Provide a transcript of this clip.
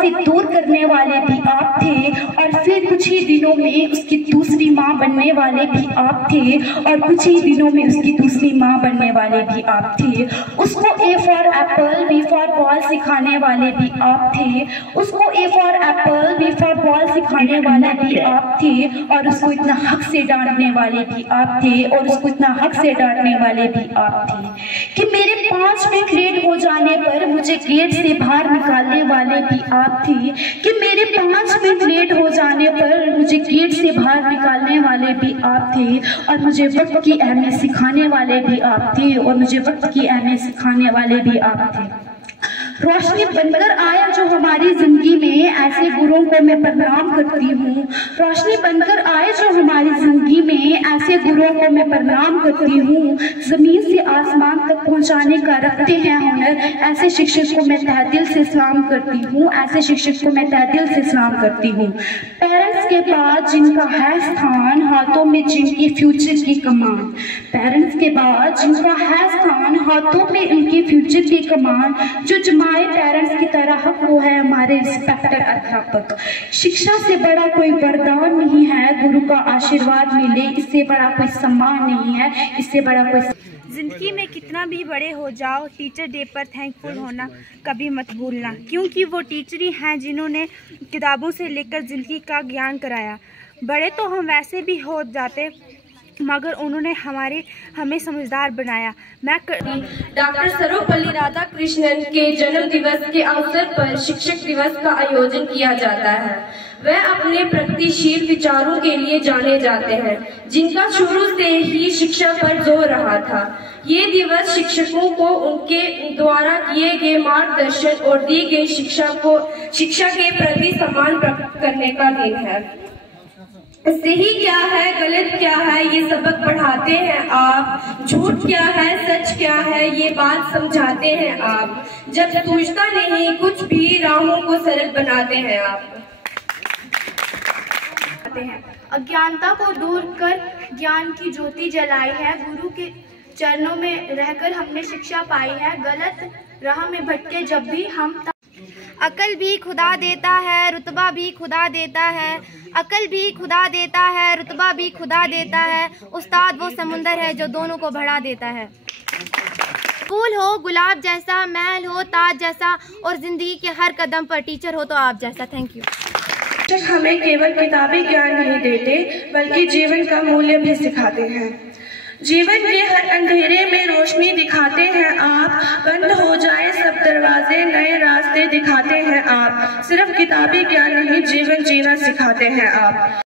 से दूर करने वाले भी आप थे, और फिर कुछ ही दिनों में उसकी दूसरी माँ बनने वाले भी आप थे, और कुछ ही दिनों में उसकी दूसरी माँ बनने वाले भी आप थे। उसको A for apple B for ball सिखाने वाले भी आप थे, उसको A for apple B for ball सिखाने वाले भी आप थे, और उसको इतना हक से डांटने वाले भी आप थे, और उसको इतना हक से डांटने वाले भी आप थे कि मेरे 5 मिनट लेट हो जाने पर मुझे गेट से बाहर निकालने वाले भी आप थे, कि मेरे 5 मिनट लेट हो जाने पर मुझे गेट से बाहर निकालने वाले भी आप थे, और मुझे वक्त की अहमियत सिखाने वाले भी आप थे, और मुझे वक्त की अहमियत सिखाने वाले भी आप थे। रोशनी बनकर आया जो हमारी जिंदगी में, ऐसे गुरुओं को मैं प्रणाम करती हूँ। रोशनी बनकर आए जो हमारी जिंदगी में, ऐसे गुरुओं को मैं प्रणाम करती हूँ। जमीन से आसमान तक पहुँचाने का रखते हैं हुनर, ऐसे शिक्षक को मैं तहे दिल से सलाम करती हूँ, ऐसे शिक्षक को मैं तहे दिल से सलाम करती हूँ। पेरेंट्स के बाद जिनका है स्थान, हाथों में जिनकी फ्यूचर की कमान। पेरेंट्स के बाद जिनका है स्थान, हाथों में इनकी फ्यूचर की कमान। जो जमाए पेरेंट्स की तरह वो है हमारे रिस्पेक्टेड अध्यापक। शिक्षा से बड़ा कोई वरदान नहीं है, गुरु का आशीर्वाद मिले इससे बड़ा कोई सम्मान नहीं है, इससे बड़ा कोई। जिंदगी में कितना भी बड़े हो जाओ, टीचर डे पर थैंकफुल होना कभी मत भूलना, क्योंकि वो टीचर ही हैं जिन्होंने किताबों से लेकर जिंदगी का ज्ञान कराया। बड़े तो हम वैसे भी हो जाते, मगर उन्होंने हमें समझदार बनाया। डॉक्टर सर्वपल्ली राधाकृष्णन के जन्म दिवस के अवसर पर शिक्षक दिवस का आयोजन किया जाता है। वह अपने प्रगतिशील विचारों के लिए जाने जाते हैं, जिनका शुरू से ही शिक्षा पर जोर रहा था। ये दिवस शिक्षकों को उनके द्वारा किए गए मार्गदर्शन और दी गई शिक्षा के प्रति सम्मान प्रकट करने का दिन है। सही क्या है गलत क्या है ये सबक पढ़ाते हैं आप, झूठ क्या है सच क्या है ये बात समझाते हैं आप, जब सूझता नहीं कुछ भी राहों को सरल बनाते हैं आप। अज्ञानता को दूर कर ज्ञान की ज्योति जलाई है, गुरु के चरणों में रहकर हमने शिक्षा पाई है। गलत राह में भटके जब भी हम, अकल भी खुदा देता है रुतबा भी खुदा देता है, अकल भी खुदा देता है रुतबा भी खुदा देता है, उस्ताद वो समुंदर है जो दोनों को बढ़ा देता है। फूल हो गुलाब जैसा, महल हो ताज जैसा, और जिंदगी के हर कदम पर टीचर हो तो आप जैसा। Thank you. शिक्षक हमें केवल किताबी ज्ञान नहीं देते, बल्कि जीवन का मूल्य भी सिखाते हैं। जीवन के हर अंधेरे में रोशनी दिखाते हैं आप, बंद हो जाए सब दरवाजे नए रास्ते दिखाते हैं आप। सिर्फ किताबी ज्ञान नहीं जीवन जीना सिखाते हैं आप।